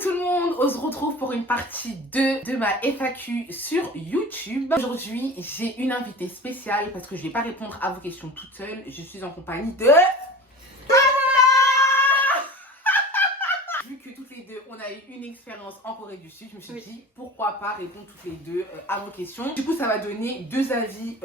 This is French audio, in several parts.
tout le monde, on se retrouve pour une partie 2 de ma FAQ sur YouTube. Aujourd'hui, j'ai une invitée spéciale parce que je ne vais pas répondre à vos questions toute seule. Je suis en compagnie de... Vu que toutes les deux, on a eu une expérience en Corée du Sud, je me suis dit pourquoi pas répondre toutes les deux à vos questions. Du coup, ça va donner deux avis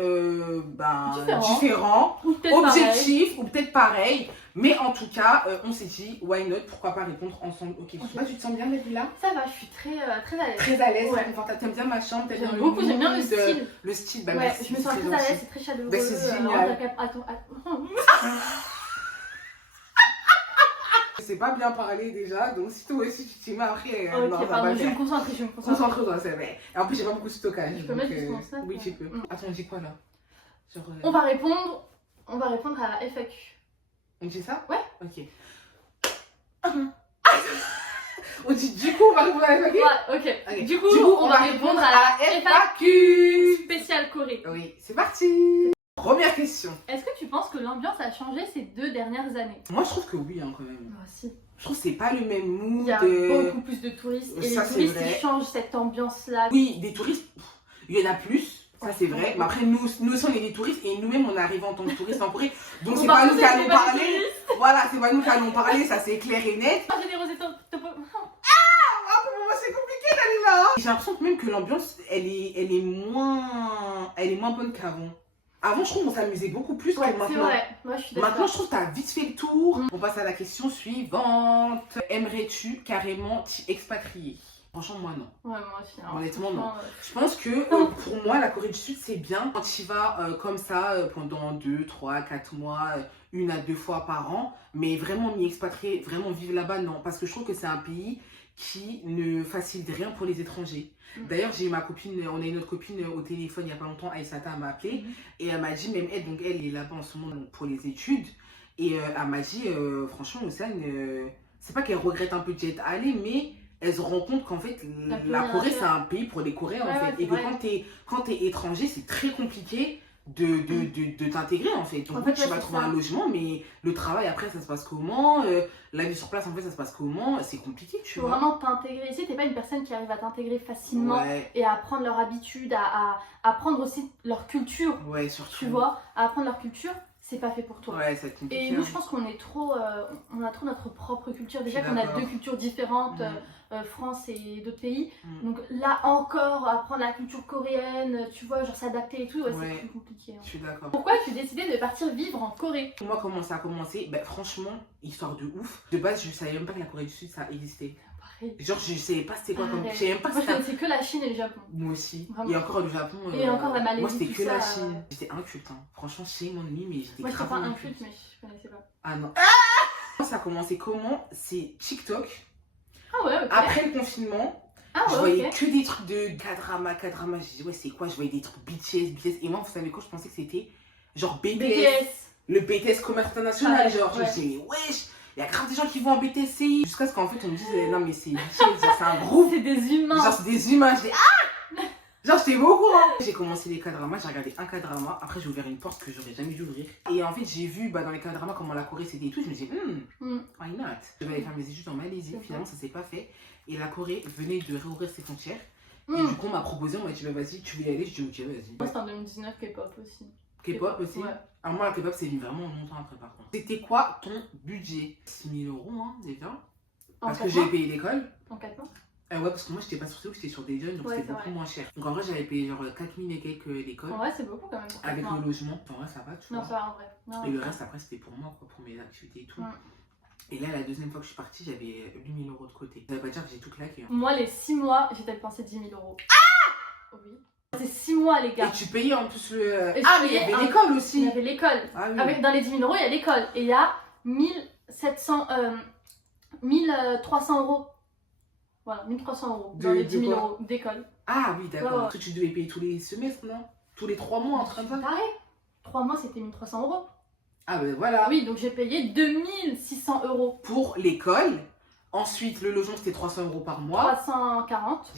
différents, objectifs ou peut-être pareils. Mais en tout cas, on s'est dit, why not, pourquoi pas répondre ensemble aux questions. Okay. Tu te sens bien d'être là? Ça va, je suis très à l'aise. Très à l'aise, ouais. Confortable. T'aimes bien ma chambre? J'aime beaucoup, j'aime bien le style. Le style, bah ouais, merci. Je me sens très à l'aise, c'est très chaleureux. Bah, c'est génial. Attends. Je sais pas bien parler déjà, donc si toi aussi tu t'y mets après, ok, non, pardon, je vais me concentrer, Concentre-toi, c'est vrai. Et en plus, j'ai pas beaucoup de stockage. Je peux mettre juste mon sac? Oui, tu peux. Attends, on dit quoi là? Genre, on va répondre à la FAQ. On dit ça? Ouais. Ok. On dit du coup, on va répondre à la FAQ? Ouais, ok. Du coup, on va répondre à la FAQ spéciale Corée. Oui, c'est parti. Première question. Est-ce que tu penses que l'ambiance a changé ces 2 dernières années? Moi, je trouve que oui, hein, quand même. Moi aussi. Je trouve que c'est pas le même mood. Il y a beaucoup plus de touristes et ça, les touristes ils changent cette ambiance-là. Oui, des touristes, il y en a plus. Ça c'est vrai, mais après nous aussi on est des touristes et nous-mêmes on arrive en tant que touristes en Corée, donc c'est pas nous qui allons parler. Voilà, c'est pas nous qui allons parler, ça c'est clair et net. Ah, générosité, pour moi c'est compliqué d'aller là. J'ai l'impression que même que l'ambiance elle est moins bonne qu'avant. Avant, je trouve qu'on s'amusait beaucoup plus que maintenant. C'est vrai. Moi, je suis d'accord. Maintenant, je trouve que t'as vite fait le tour. On passe à la question suivante. Aimerais-tu carrément t'y expatrier? Franchement, moi, non. Ouais, moi aussi. Hein. Honnêtement, non. Je pense que pour moi, la Corée du Sud, c'est bien quand tu y vas comme ça pendant 2, 3, 4 mois, 1 à 2 fois par an. Mais vraiment m'y expatrier, vraiment vivre là-bas, non. Parce que je trouve que c'est un pays qui ne facilite rien pour les étrangers. D'ailleurs, j'ai ma copine, on a une autre copine au téléphone il n'y a pas longtemps, Aïssata, elle m'a appelé et elle m'a dit, même elle, donc elle est là-bas en ce moment donc, pour les études, et elle m'a dit, franchement, Océane, c'est pas qu'elle regrette un peu d'y être allée, mais elle se rend compte qu'en fait, la Corée, c'est un pays pour les Coréens, en fait, et que quand t'es étranger, c'est très compliqué de t'intégrer en fait. Donc tu vas trouver un logement, mais le travail après ça se passe comment, la vie sur place en fait ça se passe comment, c'est compliqué tu vois. Faut vraiment t'intégrer. Ici t'es pas une personne qui arrive à t'intégrer facilement et à apprendre leur habitude, à apprendre aussi leur culture. Ouais, surtout. Tu vois, à apprendre leur culture, c'est pas fait pour toi. Ouais, c'est compliqué. Et nous je pense qu'on est trop, on a trop notre propre culture. Déjà qu'on a 2 cultures différentes. France et d'autres pays, donc là encore apprendre la culture coréenne, tu vois, genre s'adapter et tout, c'est plus compliqué. Hein. Je suis d'accord. Pourquoi tu as décidé de partir vivre en Corée? Moi, comment ça a commencé? Ben, franchement, histoire de ouf. De base, je savais même pas que la Corée du Sud ça existait. Pareil. Genre, je savais pas c'était quoi comme. Je savais même pas moi, je connaissais que la Chine et le Japon. Moi aussi. Vraiment. Et encore le Japon. Et encore la Malaisie. Moi, c'était que la Chine. J'étais inculte. Hein. Franchement, c'est mon ennemi, mais j'étais grave. Moi, j'étais pas inculte, mais je connaissais pas. Ah non. Ça a commencé comment? C'est TikTok. Ah ouais, ok. Après le confinement, je voyais que des trucs de K-drama. Je dis ouais c'est quoi? Je voyais des trucs BTS. Et moi vous savez quoi? Je pensais que c'était genre BTS. Le BTS commerce international. Genre je me disais mais wesh, il y a grave des gens qui vont en BTSCI. Jusqu'à ce qu'en fait on me dise non mais c'est BTS, c'est un groupe. C'est des humains. Genre c'est des humains. Je dis ah. Genre j'étais pas au courant. J'ai commencé les K-dramas, j'ai regardé un K-drama, après j'ai ouvert une porte que j'aurais jamais dû ouvrir. Et en fait j'ai vu dans les K-dramas comment la Corée c'était et tout, je me dis why not? Je vais aller faire mes études en Malaisie, finalement ça s'est pas fait. Et la Corée venait de réouvrir ses frontières. Et du coup on m'a proposé, on m'a dit bah vas-y tu veux y aller? Je dis ok vas-y. Moi c'était en 2019 K-pop aussi. K-pop aussi? Ouais. Alors moi la K-pop c'est venu vraiment longtemps après par contre. C'était quoi ton budget? 6 000 € hein déjà. Parce que j'ai payé l'école. En 4 mois? Ouais, parce que moi j'étais pas sur Séoul, j'étais sur des jeunes, donc c'était beaucoup moins cher. Donc en vrai, j'avais payé genre 4 000 et quelques l'école. En vrai, c'est beaucoup quand même. Avec le logement, en vrai, ça va, tu vois. Non, ça va en vrai. Non, et le reste, après, c'était pour moi, quoi, pour mes activités et tout. Et là, la deuxième fois que je suis partie, j'avais 8 000 € de côté. Ça veut pas dire que j'ai tout claqué. Hein. Moi, les 6 mois, j'ai dépensé 10 000 €. Ah oui. C'est 6 mois, les gars. Et tu payais en plus le. Ah, mais il y avait l'école aussi. Il y avait l'école. Ah, oui. Dans les 10 000 €, il y a l'école. Et il y a 1300 €. Voilà, 1300 € dans les 10 000 € d'école. Ah oui, d'accord. Parce que tu devais payer tous les semestres, non? Tous les 3 mois en train de faire. Pareil. 3 mois, c'était 1300 €. Ah ben voilà. Oui, donc j'ai payé 2600 € pour l'école. Ensuite, le logement, c'était 300 € par mois. 340.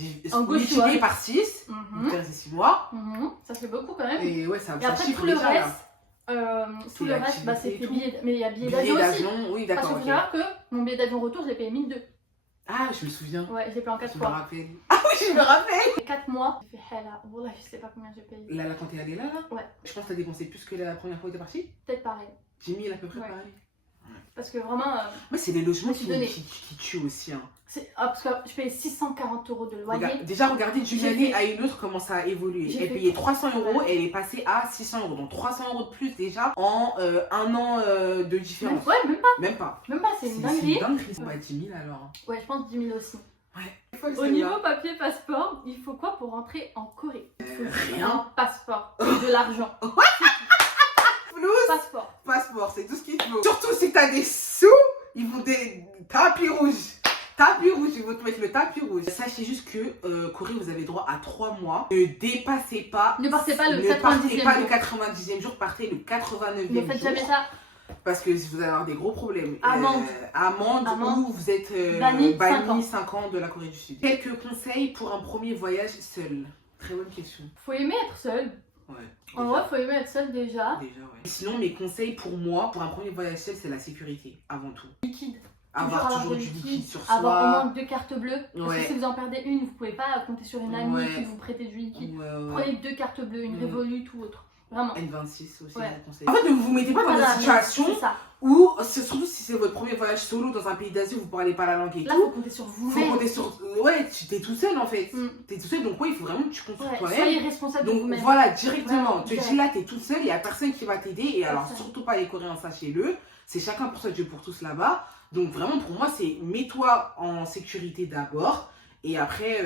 Multiplié par 6. C'est 6 mois. Ça fait beaucoup quand même. Et ouais, ça et après, tout le reste, c'était billets. Mais il y a billets d'avion aussi. Oui, d'accord. Parce qu'il faut savoir que mon billet d'avion retour, je l'ai payé 1200. Ah, je me souviens. Ouais, j'ai payé en 4 Je me fois. rappelle. Ah oui, je me rappelle. 4 mois. J'ai fait Hella. Voilà, je sais pas combien j'ai payé. Là, quand t'es allée là, Ouais. je pense que t'as dépensé plus que la première fois où t'es partie. Peut-être pareil. 10 000 à peu près Ouais. pareil. Parce que vraiment. Mais c'est les logements je me suis donné. qui tuent aussi. Hein. Parce que je payais 640 € de loyer. Déjà, regardez d'une J'ai année fait- à une autre comment ça a évolué. J'ai Elle fait payait trop. 300 € Ouais. et elle est passée à 600 €. Donc 300 € de plus déjà en un an de différence. Ouais, même pas. Même pas. Même pas, c'est une dinguerie. C'est une dinguerie. Bah, 10 000 alors. Ouais, je pense 10 000 aussi. Ouais. Au niveau papier passeport, il faut quoi pour rentrer en Corée? Il faut rien. un passeport, de l'argent. Flous, Passeport. passeport, c'est tout ce qu'il faut. Surtout si t'as des sous, ils vont des tapis rouges. Tapis rouge, ils vont te mettre le tapis rouge. Sachez juste que Corée, vous avez droit à 3 mois. Ne dépassez pas. Ne partez pas le ne partez 90e pas jour. le 90e jour, partez le 89e Ne jour. faites jamais ça. Parce que vous allez avoir des gros problèmes. Amende. Amende Amende. ou vous êtes Banni 5 ans de la Corée du Sud. Quelques conseils pour un premier voyage seul. Très bonne question. Faut aimer être seul. Ouais. En vrai, faut aimer être seul déjà. Déjà, ouais. Sinon, mes conseils pour moi, pour un premier voyage seul, c'est la sécurité, avant tout. Liquide. Avoir toujours de du liquide sur Avoir au soi. moins 2 cartes bleues. Parce Ouais. que si vous en perdez une, vous pouvez pas compter sur une amie Ouais. qui vous prête du liquide. Ouais, ouais. Prenez 2 cartes bleues, une Mm. Revolut ou autre. Vraiment. N26 aussi, Ouais. je vous conseille. En fait, ne vous mettez pas dans Voilà, des situations c'est ça. où, surtout si c'est votre premier voyage solo dans un pays d'Asie où vous parlez pas la langue et Là, tout, faut compter sur faut vous-même. compter sur. Ouais, tu t'es tout seul en fait. Mm. T'es tout seul, donc ouais, il faut vraiment que tu comptes sur Ouais, toi-même. soyez responsable de Donc vous-même. voilà, directement, Vraiment, tu direct. dis là, t'es tout seul, il n'y a personne qui va t'aider. Et alors, Personne. surtout pas les Coréens, sachez-le. C'est chacun pour soi, Dieu pour tous là-bas. Donc vraiment, pour moi, c'est mets-toi en sécurité d'abord. Et après,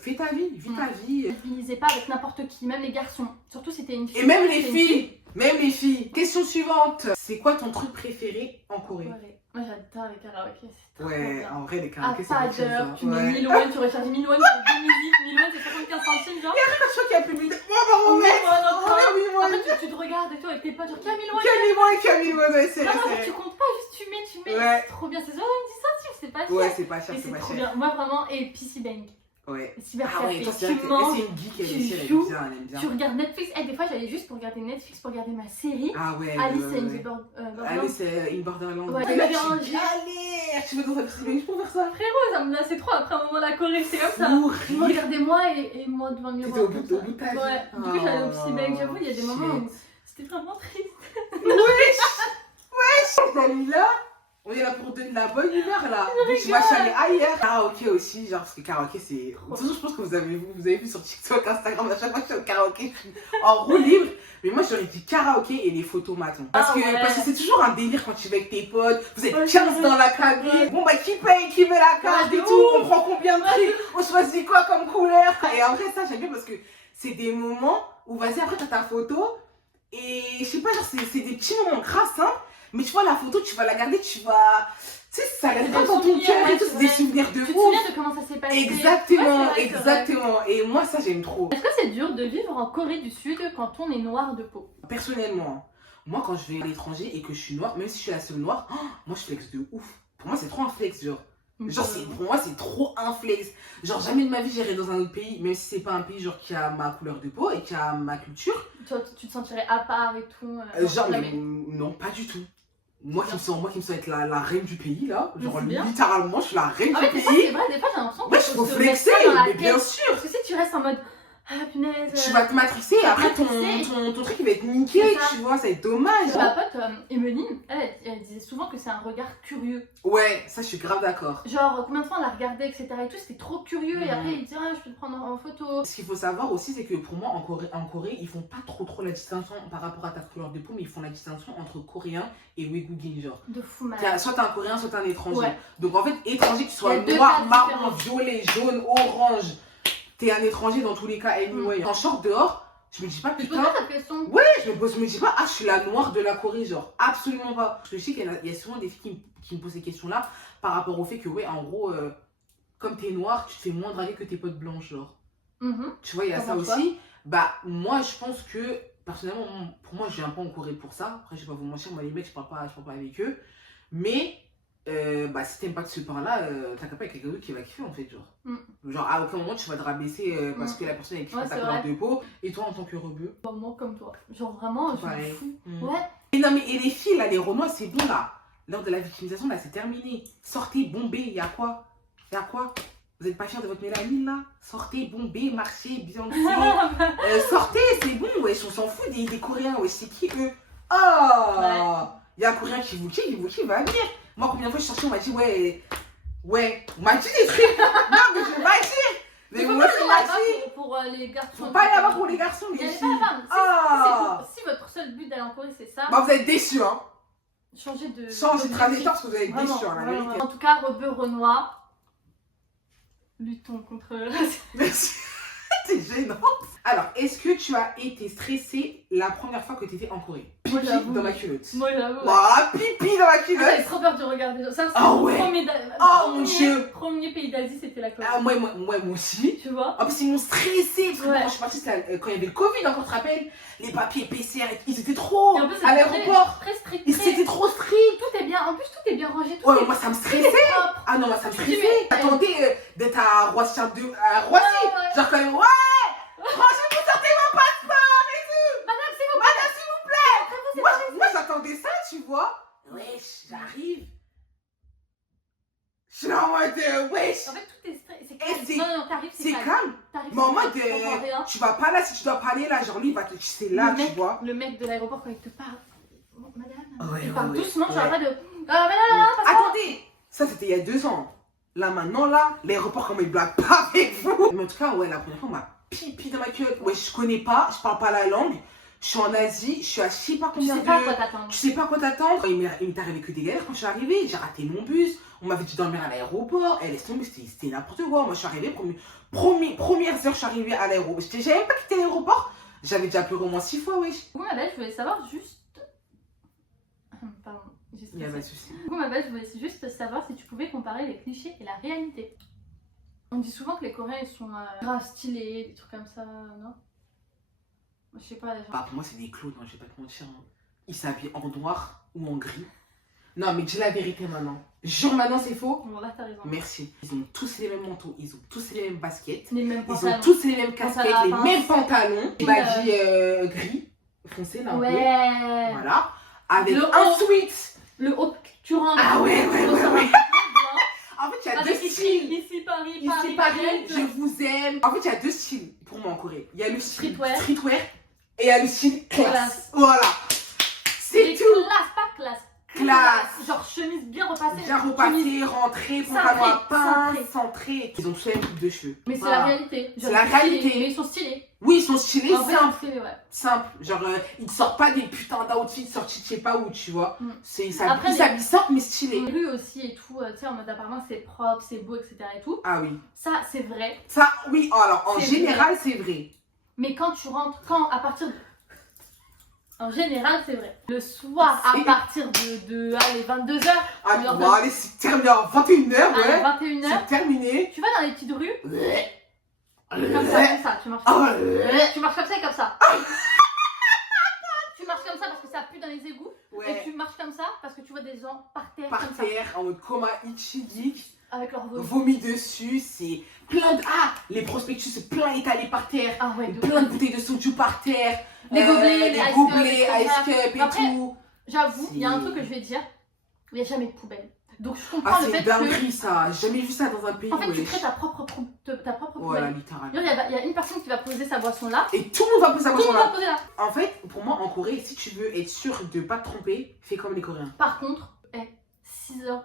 fais ta vie, vis ta vie. Ne finissez pas avec n'importe qui, même les garçons. Surtout si t'es une fille. Et même les t'es une filles, même les filles. Question suivante. C'est quoi ton truc préféré en Corée? Ouais. Moi j'adore les karaokés, c'est trop Ouais, bien. en vrai, les À karaokés, c'est pas quelque chose, d'heure, hein. tu mets Ouais. 1000 won, tu recharges 1000 won, tu mets 2 musiques, 1000 won, c'est 75 centimes genre. Je crois qu'il y a plus de 1000. Moi, maman, Ouais, mec. moi, non, Oh, oui, moi. Après tu te regardes et tout avec tes potes, genre Camille won. Camille, ouais, c'est Non, non, vrai. tu comptes pas, juste tu mets, Ouais. c'est trop bien, c'est genre 10 centimes, c'est pas cher. Ouais, c'est pas cher, Et c'est c'est pas trop cher. bien, moi vraiment, et PC Bang, Ouais. cybercafé, Ah ouais, toi, c'est vrai tu que manges, c'est une geek, elle tu aussi, elle aime joues, bien, elle aime bien. tu regardes Netflix, des fois j'allais juste pour regarder Netflix, pour regarder ma série, Ah ouais, Alice ouais, in ouais. the Borderlands. Alice in Borderland. Ouais, Et là, mais tu en- galères. Tu veux dans un petit déjeuner pour faire ça? Frérot, ça me lassait trop après un moment la Corée, c'est comme ça. Pour Je me regardais moi et moi devant le T'étais miroir. au comme bout ça. de ta vie. Ouais, du coup j'allais au PC Bang, j'avoue, il y a des moments où c'était vraiment triste. Dalila, on est là pour donner de la bonne humeur là. Donc tu vas aller ailleurs. Karaoké aussi, genre parce que karaoké c'est. Toujours, je pense que vous avez vu sur TikTok, Instagram, à chaque fois que je suis au karaoké, je suis en roue libre. Mais moi j'aurais dit karaoké et les photomatons. Parce Ah que ouais. parce que c'est toujours un délire quand tu vas avec tes potes, vous êtes Ouais, 15 c'est dans la cabine. Ouais. Bon bah qui paye, qui met la carte Ouais, et de tout, ouf. on prend combien de prix, on choisit quoi comme couleur. Et en vrai ça j'aime bien parce que c'est des moments où vas-y après t'as ta photo. Et je sais pas, genre, c'est des petits moments grave simples, mais tu vois, la photo, tu vas la garder, tu vas. Tu sais, ça reste C'est pas des dans ton souvenirs, cœur et ouais, tout, c'est c'est des vrai. souvenirs de Tu te ouf. souviens de comment ça s'est passé? Exactement, Ouais, c'est vrai, c'est vrai. exactement. Et moi, ça, j'aime trop. Est-ce que c'est dur de vivre en Corée du Sud quand on est noir de peau? Personnellement, moi, quand je vais à l'étranger et que je suis noire, même si je suis la seule noire, moi, je flex de ouf. Pour moi, c'est trop un flex, genre. Genre, pour moi, c'est trop un flex. Genre, jamais de ma vie, j'irai dans un autre pays, même si c'est pas un pays genre qui a ma couleur de peau et qui a ma culture. Tu te sentirais à part et tout? Genre, mais jamais. non, pas du tout. Moi qui me sens être la reine du pays, là. Mais Genre, c'est bien. littéralement, je suis la reine Ah du ouais, des fois pays. c'est vrai, des fois j'ai l'impression Ouais, qu'il je faut se flexer, mettre ça dans la mais bien tête. sûr. Parce que si tu restes en mode ah punaise. Tu vas te matrixer et vas te après ton matrixer. truc il va être niqué, C'est ça. tu vois, ça va être dommage. Ma pote Emeline, elle disait souvent que c'est un regard curieux. Ouais, ça je suis grave d'accord. Genre combien de fois on la regardait, etc. et tout, c'était trop curieux. Et Mhm. après il dit ah, je peux te prendre en photo. Ce qu'il faut savoir aussi, c'est que pour moi, en Corée, ils font pas trop la distinction par rapport à ta couleur de peau, mais ils font la distinction entre coréen et wégugin, genre. De fou mal. Soit t'es un coréen, soit t'es un étranger. Ouais. Donc en fait, étranger, que tu sois Il y a deux noir, cas marron, différents. violet, jaune, orange, t'es un étranger dans tous les cas, anyway. Quand je sors dehors, je me dis pas Je pose putain. pas cette question. Ouais, je me dis pas, ah, je suis la noire de la Corée, genre, absolument pas. Parce que je sais qu'il y a souvent des filles qui me posent ces questions-là par rapport au fait que, ouais, en gros, comme t'es noire, tu te fais moins draguer que tes potes blanches, genre. Mhm. Tu vois, il y a T'en ça penses quoi? aussi. Bah, moi, je pense que, personnellement, pour moi, je viens pas en Corée pour ça. Après, je vais pas vous mentir, moi, les mecs, je parle pas avec eux. Mais, bah, si t'aimes pas de ce pain-là, t'as qu'à pas avec quelqu'un d'autre qui va kiffer, en fait, genre. Genre, à aucun moment, tu vas te rabaisser parce que la personne avec qui Ouais, fait ta c'est couleur vrai. de peau. Et toi, en tant que rebeu. Bon, moi comme toi. Genre vraiment, je m'en Pareil. fous. Mm. Ouais. Et non, mais et les filles, là, les Renois, c'est bon, là. L'heure de la victimisation, là, c'est terminé. Sortez, bombez, il y a quoi? Y'a quoi? Vous êtes pas fiers de votre mélanine là? Sortez, bombez, marchez, Beyoncé. Sortez, c'est bon, wesh, on s'en fout des Coréens, wesh, c'est qui eux? Oh! Il y a un Coréen qui vous kiffe, va venir. Moi, combien de fois je suis sortie, on m'a dit, ouais, on m'a dit des trucs. Non, mais je vais pas dire. Mais moi, c'est ma fille. Pour les garçons. Faut pas y avoir pour les garçons, les filles. Si votre seul but d'aller en Corée, c'est ça. Bah, vous êtes déçus, hein. Changer de trajectoire parce que vous allez être déçus, hein, la vérité. En tout cas, Rebeu Renoir, luttons contre le racisme. Merci. T'es gênante. Alors, est-ce que tu as été stressée la première fois que tu étais en Corée? Moi, Pipi j'avoue. dans ma culotte. Moi, j'avoue. Ah, pipi dans ma culotte. J'avais trop peur de regarder. Ça, Ah ouais. Mon Dieu. Premier pays d'Asie, c'était la Corée. Ah, moi aussi. Tu vois? En plus, ils m'ont stressé. Parce que Ouais. quand je suis partie, quand il y avait le Covid, encore, tu te rappelles? Les papiers PCR, ils étaient trop. Et en plus, À l'aéroport. Très strict. C'était trop strict. Tout est bien. En plus, tout est bien rangé. Tout Ouais, est moi, ça me tout stressait. est propre. Ah non, moi, ça me Tu dis, stressait. mais- Attendez d'être à Roissy. Ouais. Genre, quand même, ouais. Franchement, vous sortez mon passeport et tout. Madame, c'est Madame, s'il vous plaît. vous. Moi, j'attendais ça, tu vois. Wesh, j'arrive. Je suis là en mode, wesh. En fait, tout est stressé. C'est c'est- calme. Non, t'arrives, C'est calme. calme. T'arrives, Mais en c'est mode, calme, tu comprends rien. tu vas pas là si tu dois parler là. Genre, lui, il va te. C'est là, tu vois. Le mec de l'aéroport, quand il te parle, oh, madame, Ouais, il parle ouais, doucement, ouais. genre pas de. Ah, mais non, Attendez. Ça, c'était il y a 2 ans. Là, maintenant, là, l'aéroport, comment il blague pas avec vous. Mais en tout cas, ouais, la première fois, on m'a pipi dans ma culotte. Ouais, je connais pas, je parle pas la langue. Je suis en Asie, je suis à je sais pas tu combien sais de. pas à quoi t'attendre. Je sais pas quoi t'attendre. Il m'est arrivé que des galères quand je suis arrivée. J'ai raté mon bus. On m'avait dit dormir à l'aéroport. Elle laisse tomber, c'était n'importe quoi. Moi, je suis arrivée, premières heures, je suis arrivée à l'aéroport. J'avais même pas quitté l'aéroport. J'avais déjà pleuré au moins 6 fois, wesh. Du coup, ma belle, je voulais savoir juste. Pardon, j'ai Il y a pas de stressé. souci. Du coup, ma belle, je voulais juste savoir si tu pouvais comparer les clichés et la réalité. On dit souvent que les Coréens ils sont grave stylés, des trucs comme ça, non? Je sais pas, les gens. Bah, pour moi, c'est des clowns, hein, je vais pas te mentir. Hein. Ils s'habillent en noir ou en gris. Non, mais dis la vérité maintenant. Jure, maintenant, c'est faux. Bon, là, t'as raison. Merci. Ils ont tous les mêmes manteaux, ils ont tous les mêmes baskets. Les mêmes Ils ont pantalons. tous les mêmes casquettes, Pantalon à les pince. mêmes pantalons. Et Baggy gris, foncé là un peu. Ouais. Voilà. Avec Le un haut. sweat. Le haut que tu rentres. Ah ouais. En fait, il y a deux Avec écrit styles. ici Paris, Ici, Paris, je vous aime. En fait, il y a 2 styles pour moi en Corée. Il y a le style streetwear et il y a le style classe. Voilà. C'est Et tout. classe, pas classe. Classe. Genre chemise bien repassée. Bien repassé, rentré, pantalon à pince, centré. Ils ont tous la même coupe de cheveux. Mais c'est Voilà. la réalité. C'est la réalité. Mais ils sont stylés. Oui, ils sont stylés, En vrai, simple. stylés, ouais. Simple. Genre, ils ne sortent pas des putains d'outfits sortis de je sais pas où, tu vois. Mm. Ils s'habillent simple mais stylé. Les rues aussi et tout, tu sais, en mode apparemment c'est propre, c'est beau, etc. et tout. Ah oui. Ça, c'est vrai. Ça, oui, alors en C'est général, c'est vrai. Mais quand tu rentres, à partir de. En général, c'est vrai. Le soir, à C'est- partir de allez, 22h, Ah, Alors, bon, allez, c'est terminé à 21h, ouais. à 21h, C'est terminé. tu vas dans les petites rues, Ouais. comme ça, tu marches Ah, comme ça. ouais. Tu marches comme ça et comme ça. Tu marches comme ça parce que ça pue dans les égouts. Et Ouais. tu marches comme ça parce que tu vois des gens par terre Par comme ça. terre, en mode coma ichidik, Avec leur vomi. vomi dessus, c'est plein de. Ah, les prospectus, c'est plein étalés par terre. Ah ouais, de Plein de bouteilles de soju par terre. Les gobelets, les les ice gobelets, cups, ice cup et Après, tout. J'avoue, il y a un C'est- truc que je vais dire. Il n'y a jamais de poubelle. Donc je comprends Ah, le c'est fait une dinguerie ça. J'ai jamais vu ça dans un pays. que. En fait, tu wesh. crées ta propre Voilà, poubelle. littéralement. Il y a une personne qui va poser sa boisson là. Et tout le monde va poser sa Tout le boisson monde va là. poser là. En fait, pour moi, en Corée, si tu veux être sûr de pas te tromper, fais comme les Coréens. Par contre, 6h.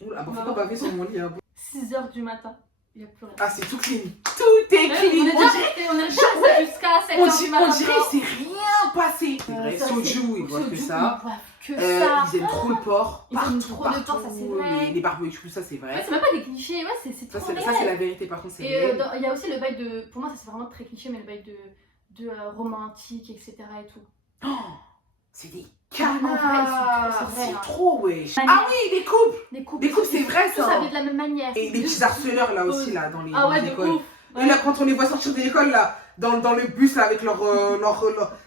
Oula, bon, faut pas baver sur mon lit. Hein. 6h du matin. Il n'y a plus rien. Ah, c'est tout clean. Tout est On clean. est déjà resté jusqu'à 7h du matin. On dirait que c'est rien passé. C'est vrai, c'est vrai que soju, ils boivent que Soju, ça. Ils boivent que ça. Ils aiment trop le porc. Ils aiment Partout, trop le porc, ça, c'est vrai. Les barbecues, tout ça, c'est Ouais, vrai. c'est même pas des clichés, ouais, c'est Ça, trop c'est réel. la vérité, par contre, c'est Et réel. il y a aussi le bail de. Pour moi, ça c'est vraiment très cliché, mais le bail de romantique, etc. et tout. Oh, c'est des En vrai, canards. c'est vrai, C'est hein. trop, wesh. Magnifique. Ah oui, les couples. Les couples, Les couples, c'est vrai, tous ça. habillés de la même manière. Et les petits harceleurs, là aussi, là, dans les Ah ouais, de écoles. ouf. Et là, quand on les voit sortir de l'école, là, dans le bus là, avec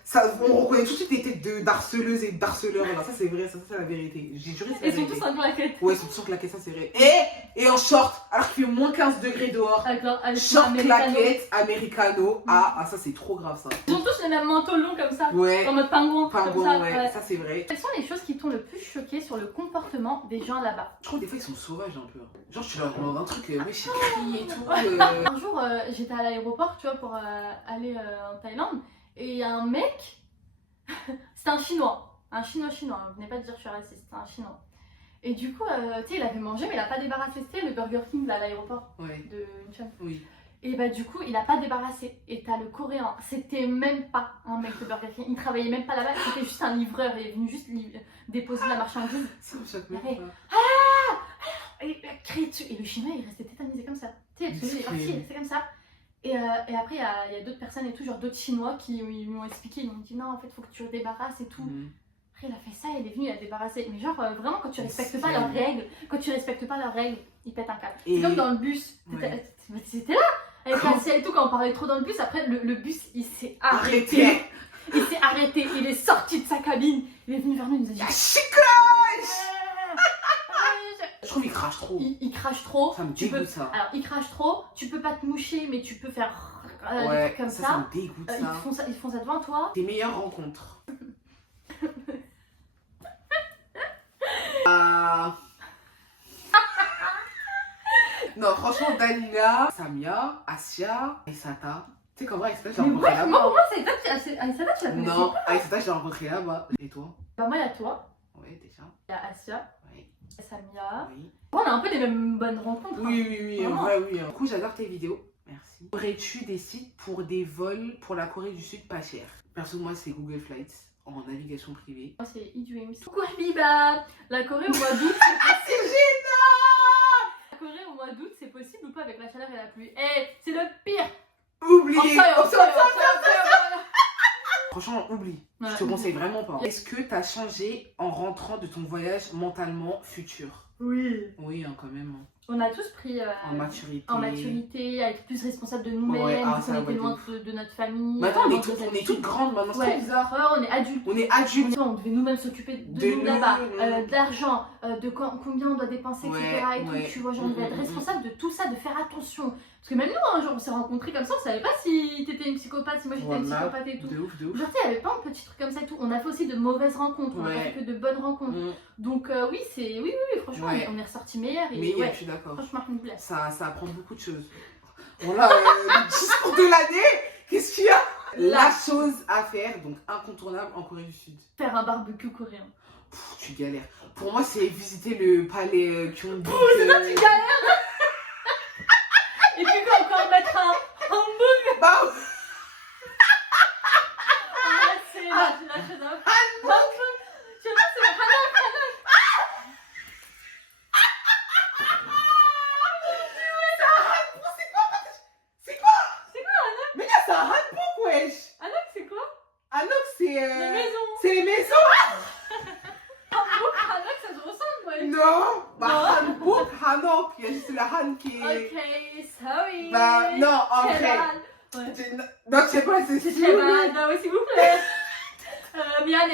ça, on reconnaît tout de suite les têtes d'harceleuses et d'harceleurs. Là. Ça c'est vrai, ça c'est la vérité. J'ai juré c'est la Ils sont vérité. tous en claquette. Ouais, ils sont tous en claquette, ça c'est vrai. Et en short, alors qu'il fait moins 15 degrés dehors. Avec Short Americano. claquette, americano. Ah, ça c'est trop grave ça. Ils ont tous les mêmes manteaux longs comme ça. Ouais. En mode pingouin. comme Pardon, ça, ouais, ça c'est vrai. Quelles sont les choses qui t'ont le plus choqué sur le comportement des gens là-bas? Je trouve que des fois ils sont sauvages un peu. Genre, je suis là dans un truc, ouais, j'ai crié et tout. Un jour, j'étais à l'aéroport, tu vois, pour aller en Thaïlande. Et il y a un mec, c'était un chinois. Un chinois. Venez pas de dire que je suis raciste, c'était un chinois. Et du coup, tu sais, il avait mangé, mais il a pas débarrassé. C'était le Burger King là, à l'aéroport Ouais, de Incheon. oui. Et bah du coup, il a pas débarrassé. Et t'as le coréen, c'était même pas un mec de Burger King, il travaillait même pas là-bas, c'était juste un livreur, il est venu juste déposer la marchandise. Ça me choque même Ouais. pas. Et il criait dessus. Et le chinois, il restait tétanisé comme ça. Tu sais, parce que lui, il est parti, Discret. c'est comme ça. Et après, il y a d'autres personnes et tout, genre d'autres chinois qui lui ont expliqué, ils lui ont dit non, en fait, faut que tu le débarrasses et tout. Mhm. Après, il a fait ça, il est venu, il a débarrassé. Mais genre, vraiment, quand tu Mais respectes c'est pas leurs vrai. règles, ils pètent un câble. Et- C'est comme dans le bus. Ouais. T'étais là avec Quand- Asia et tout, quand on parlait trop dans le bus, après, le bus, il s'est arrêté. Arrêtez. Il s'est arrêté, il est sorti de sa cabine, il est venu vers nous, il nous a dit La chicoche. Je trouve qu'il crache trop. il crache trop. Ça me tu peux- dégoûte ça. Alors, il crache trop, tu peux pas te moucher, mais tu peux faire des Ouais, trucs comme ça ça. me dégoûte Ils ça. font ça devant toi. Tes meilleures rencontres. Ah. Non, franchement, Dalila, Samia, Asia, Aïssata. Tu sais qu'en vrai, Aïssata, je l'ai Mais rencontrée ouais, là-bas. moi, c'est ça, tu la connais. Non, Aïssata, je l'ai rencontrée là-bas. Et toi? Bah, moi, il y a toi, Ouais, déjà. il y a Asia, Oui. il y a Samia. Oui. On a un peu les mêmes bonnes rencontres. hein. Oui, en Vraiment. vrai, oui. Du coup, j'adore tes vidéos. Merci. Aurais-tu des sites pour des vols pour la Corée du Sud pas cher? Perso, moi, c'est Google Flights en navigation privée. Moi, c'est eDreams. Coucou Habiba. La Corée au mois d'août, c'est possible. La Corée au mois d'août, c'est possible ou pas avec la chaleur et la pluie? Eh, c'est le pire. Oubliez! Enfin. Franchement, oublie. Ouais. Je te conseille vraiment pas. Est-ce que t'as changé en rentrant de ton voyage mentalement futur? Oui. Oui, hein, quand même. On a tous pris En maturité. en maturité, à être plus responsable de nous-mêmes, Ouais, ah, vu ça qu'on va était de loin ouf. de notre famille. Mais attends, on loin est, de nos on est habitudes. toutes grandes maintenant, c'est Ouais. trop bizarre. Ouais, on est adultes. On est adultes. On devait nous-mêmes s'occuper de De nous nous, là-bas, ouais. de l'argent, de combien on doit dépenser, etc. Ouais, Et tout, ouais. tu vois, genre, on devait être Mm, mm, responsable de tout ça, de faire attention. Parce que même nous, un jour, on s'est rencontrés comme ça, on savait pas si t'étais une psychopathe, si moi j'étais une Voilà. psychopathe et tout. De ouf, de ouf. Genre, tu sais, il y avait plein de petits trucs comme ça et tout. On a fait aussi de mauvaises rencontres, on a Ouais. pas fait que de bonnes rencontres. Mm. Donc, oui, franchement, Ouais. on est ressortis meilleurs. Et Mais ouais, je suis d'accord. franchement, je me blesse. Ça apprend beaucoup de choses. Voilà, le discours de l'année, qu'est-ce qu'il y a? La chose à faire, donc incontournable en Corée du Sud. Faire un barbecue coréen. Tu galères. Pour moi, c'est visiter le palais Gyeongbuk. Tu galères. Et puis quoi, encore mettre un hamburger. Bah, Ah, c'est la chaîne à hamburger. Je sais pas, c'est le hanok. mais là, c'est un hanbok, wesh. Hanok, c'est quoi? Hanok, c'est. Les maisons. C'est les maisons. Hanok, ça se ressemble, ouais. Non. Bah, Non. hanbok, hanok. Il y a juste la han qui est. Ok, sorry. Bah, non, en Très vrai. mal. Ouais. Donc, je sais pas, c'est C'est sûr. très mal. Bah oui, s'il vous plaît. Miane.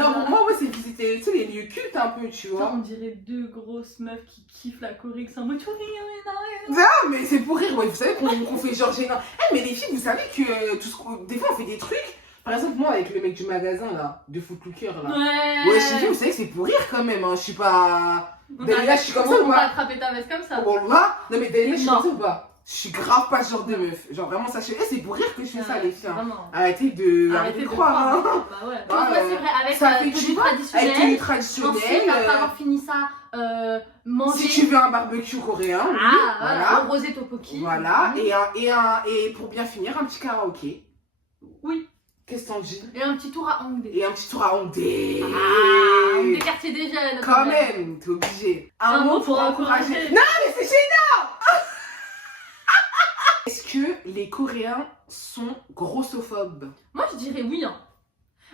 Non, pour moi, c'est visiter, tu sais, les lieux cultes un peu, tu vois. On dirait deux grosses meufs qui kiffent la Corée, qui sont en mode Ah, mais c'est pour rire, ouais. Vous savez qu'on fait genre gênant. Eh, mais les filles, vous savez que des fois, on fait des trucs. Par exemple, moi, avec le mec du magasin, là, de Footlooker, là. Ouais. Ouais, je sais, vous savez que c'est pour rire quand même, hein. Je suis pas. On Dalila, je suis comme ça ou on va pas? attraper ta veste comme ça. Wallah. Non, mais Dalila, je suis Non. comme ça ou pas? Je suis grave pas ce genre de meuf. Genre, vraiment, sachez. Eh, c'est pour rire que je fais ça, les filles. Hein. Vraiment. Arrêtez de croire, hein. Bah ouais. Ah, Donc, ouais, c'est vrai, avec ça fait, tenue tu vois, avec traditionnelle. tenue Ensuite, traditionnelle. après avoir fini ça, manger. Si tu veux un barbecue coréen, oui, Ah, voilà. voilà. Rosé topoki. Voilà, Mhm. et pour bien finir, un petit karaoké. Oui. Qu'est-ce que t'en dis? Et un petit tour à Hongdae. Et un petit tour à Hongdae. Ah, des quartiers des jeunes. Quand même, t'es obligé. Un mot pour encourager. Non, mais c'est gênant. Est-ce que les Coréens sont grossophobes? Moi, je dirais oui. Hein.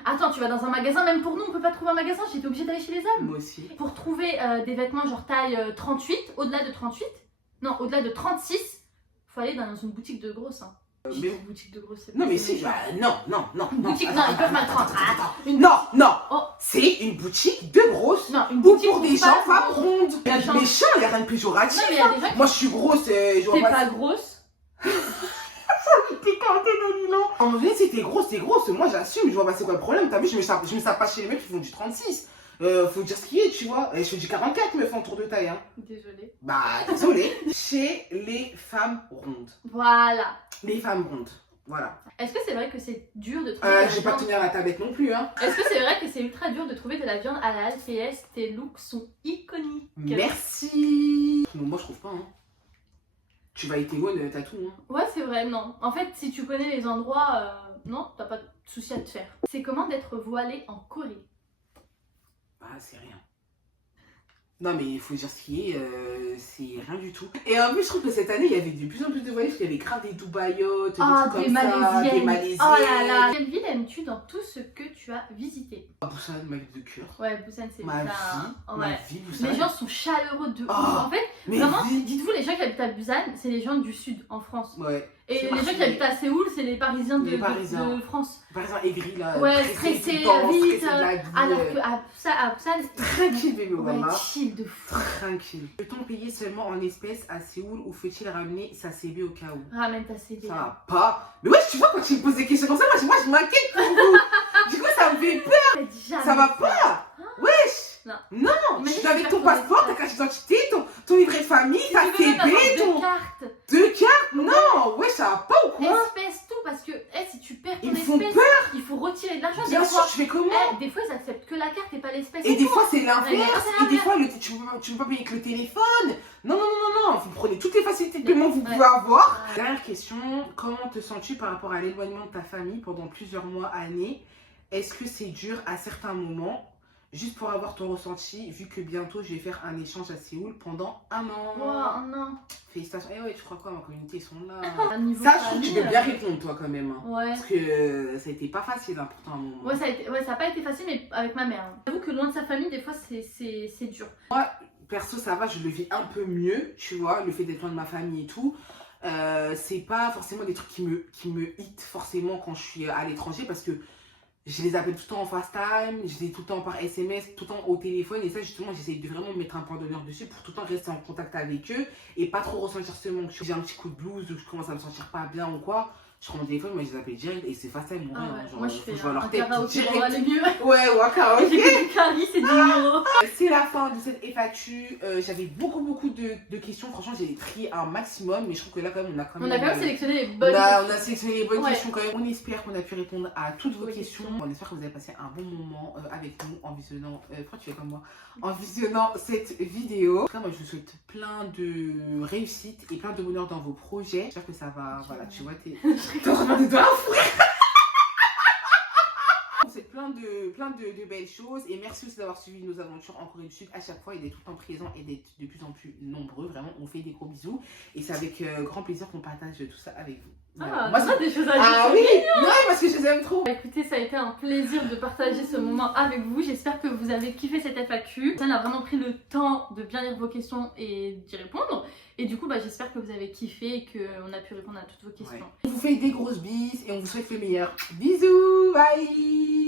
Attends, tu vas dans un magasin, même pour nous, on peut pas trouver un magasin, j'étais obligée d'aller chez les hommes. Moi aussi. Pour trouver des vêtements genre taille 38, au-delà de 38, non, au-delà de 36, faut aller dans une boutique de grosses. Hein. Mais... Une boutique de grosses, c'est Non, pas mais ça, si, non. Une boutique, non, ils peuvent m'attendre. Non, Oh. c'est une boutique de grosses. Non, une Ou boutique pour des gens femmes rondes. Il y a gens- du méchant, il n'y a rien de péjoratif. Non, mais il y a des gens qui... Moi, je suis grosse, je vois T'es pas grosse. T'es canté dans Milan. En vrai, si t'es grosse, moi j'assume, je vois pas c'est quoi le problème. T'as vu, je me sape pas chez les mecs qui font du 36. Faut dire ce qui est, tu vois. Et je fais du 44, me font tour de taille. Hein. Désolée. Bah, désolé. Chez les femmes rondes. Voilà. Les femmes rondes. Voilà. Est-ce que c'est vrai que c'est dur de trouver de la Je vais pas viande... tenir la tablette non plus, hein. Est-ce que c'est vrai que c'est ultra dur de trouver de la viande halal? PS, tes looks sont iconiques. Merci. Non, moi je trouve pas, hein. Tu vas être Ewan, t'as tout, hein. Ouais, c'est vrai, non. En fait, si tu connais les endroits, non, t'as pas de souci à te faire. C'est comment d'être voilée en Corée? Ah, c'est rien. Non, mais il faut dire ce qui est, c'est rien du tout. Et en plus, je trouve que cette année, il y avait de plus en plus de voyages, il y avait grave des Dubaïotes, des trucs comme ça, des Malaisiennes. Oh là là. Quelle ville aimes-tu dans tout ce que tu as visité? Busan, ma ville de cœur. Ouais, Busan, c'est Ma bien. vie, Ouais. ma vie, Busan. Les gens sont chaleureux de ouf. Oh, En fait, mais vraiment, vie. dites-vous, les gens qui habitent à Busan, c'est les gens du sud en France. Ouais. Et C'est les gens qui particulier. habitent à Séoul, c'est les Parisiens Les Parisiens. de France. Par exemple, aigri là. Ouais, stressé, tout le temps, vite. stressé de la vie, Alors qu'à Busan, tranquille, bébé, ouais, maman. chill de fou. Tranquille. Peut-on payer seulement en espèces à Séoul ou faut-il ramener sa CB au cas où? Ramène ta CD. Ça va pas. Mais ouais, tu vois, quand tu me poses des questions comme ça, moi je m'inquiète pour vous. Du coup, ça me fait peur. Ça va pas. Wesh. Non. Non, Imagine tu si es avec tu ton perds ton passeport, ta espace. carte d'identité, ton livret de famille, ta Tu veux même CB, avoir ton... deux cartes, Deux cartes. Non, wesh, ça va pas ou quoi? espèces, tout, parce que si tu perds ton Ils me font espèce, peur. il faut retirer de l'argent. Bien Des sûr, fois, tu fais comment? des fois, ils acceptent que la carte et pas l'espèce. Et des tout. fois, c'est Ouais, l'inverse. c'est Et des fois, tu peux pas payer avec le téléphone. Non. Vous prenez toutes les facilités de paiement que vous Ouais. pouvez avoir. Dernière question. Comment te sens-tu par rapport à l'éloignement de ta famille pendant plusieurs mois, années? Est-ce que c'est dur à certains moments? Juste pour avoir ton ressenti, vu que bientôt je vais faire un échange à Séoul pendant un an. Wow, non. Félicitations. Eh ouais, tu crois quoi, ma communauté, ils sont là. À niveau Ça, je trouve que tu peux famille, bien répondre, toi, quand même. Hein. Ouais. Parce que ça a été pas facile, hein, pourtant, à un moment. Ouais, ça a pas été facile, mais avec ma mère. Hein. J'avoue que loin de sa famille, des fois, c'est dur. Moi, perso, ça va, je le vis un peu mieux, tu vois, le fait d'être loin de ma famille et tout. C'est pas forcément des trucs qui me hit forcément quand je suis à l'étranger parce que je les appelle tout le temps en FaceTime, je les ai tout le temps par SMS, tout le temps au téléphone. Et ça, justement, j'essaie de vraiment mettre un point d'honneur dessus pour tout le temps rester en contact avec eux et pas trop ressentir ce manque. J'ai un petit coup de blues ou je commence à me sentir pas bien ou quoi. Je prends mon téléphone, moi je les appelle direct et c'est FaceTime. Ah ouais. Genre, Moi, je faut fais que je vois un leur tête karaoké direct. pour aller mieux. Ouais, karaoké. J'ai fait du carie, c'est du numéro. C'est la fin de cette FAQ. J'avais beaucoup de questions. Franchement, j'ai trié un maximum, mais je trouve que là, quand même, on a quand même. On a quand même sélectionné les bonnes. On a sélectionné les bonnes Ouais. questions quand même. On espère qu'on a pu répondre à toutes vos Vos questions. questions. On espère que vous avez passé un bon moment avec nous en visionnant. Pourquoi tu fais comme moi? En visionnant cette vidéo. En tout cas, moi, je vous souhaite plein de réussite et plein de bonheur dans vos projets. J'espère que ça va. Voilà, tu vois, t'es en train de doigts. C'est plein de belles choses et merci aussi d'avoir suivi nos aventures en Corée du Sud à chaque fois et d'être tout le temps présent et d'être de plus en plus nombreux. Vraiment, on fait des gros bisous et c'est avec grand plaisir qu'on partage tout ça avec vous. Voilà. Ah, Moi, c'est des choses à dire. ah oui, non, parce que je les aime trop. Écoutez, ça a été un plaisir de partager ce moment avec vous. J'espère que vous avez kiffé cette FAQ. Ça a vraiment pris le temps de bien lire vos questions et d'y répondre. Et du coup, j'espère que vous avez kiffé et qu'on a pu répondre à toutes vos questions. Ouais. Je vous fais des grosses bises et on vous souhaite le meilleur. Bisous, bye.